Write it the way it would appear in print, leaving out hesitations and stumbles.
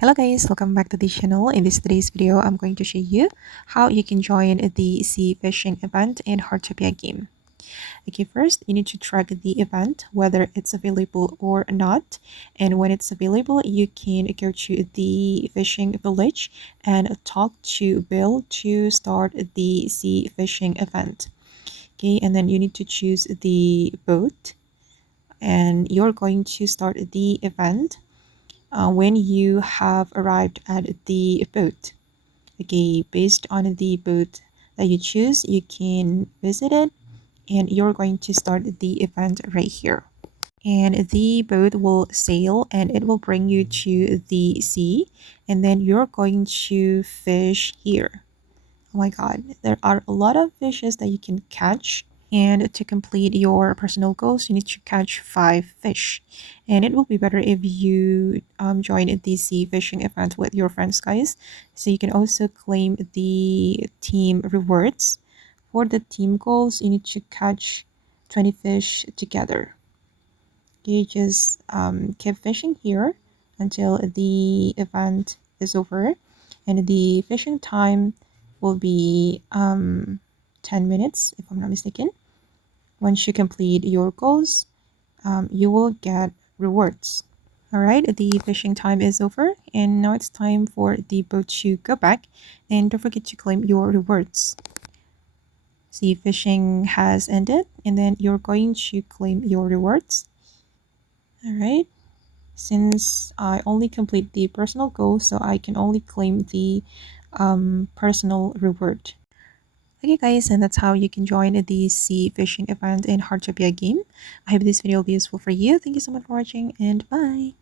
Hello guys, welcome back to the channel. In this today's video, I'm going to show you how you can join the sea fishing event in Heartopia game. Okay, first you need to track the event, whether it's available or not. And when it's available, you can go to the fishing village and talk to Bill to start the sea fishing event. Okay, and then you need to choose the boat and you're going to start the event when you have arrived at the boat. Okay, based on the boat that you choose, you can visit it and you're going to start the event right here. And the boat will sail and it will bring you to the sea, and then you're going to fish here. Oh my god, there are a lot of fishes that you can catch. And to complete your personal goals, you need to catch 5 fish. And it will be better if you join the sea fishing event with your friends, guys. So you can also claim the team rewards. For the team goals, you need to catch 20 fish together. You just keep fishing here until the event is over. And the fishing time will be 10 minutes, if I'm not mistaken. Once you complete your goals, you will get rewards. All right, the fishing time is over, and now it's time for the boat to go back. And don't forget to claim your rewards. See, fishing has ended, and then you're going to claim your rewards. All right, since I only complete the personal goal, so I can only claim the personal reward. Okay guys, and that's how you can join the sea fishing event in Heartopia game. I hope this video will be useful for you. Thank you so much for watching, and bye!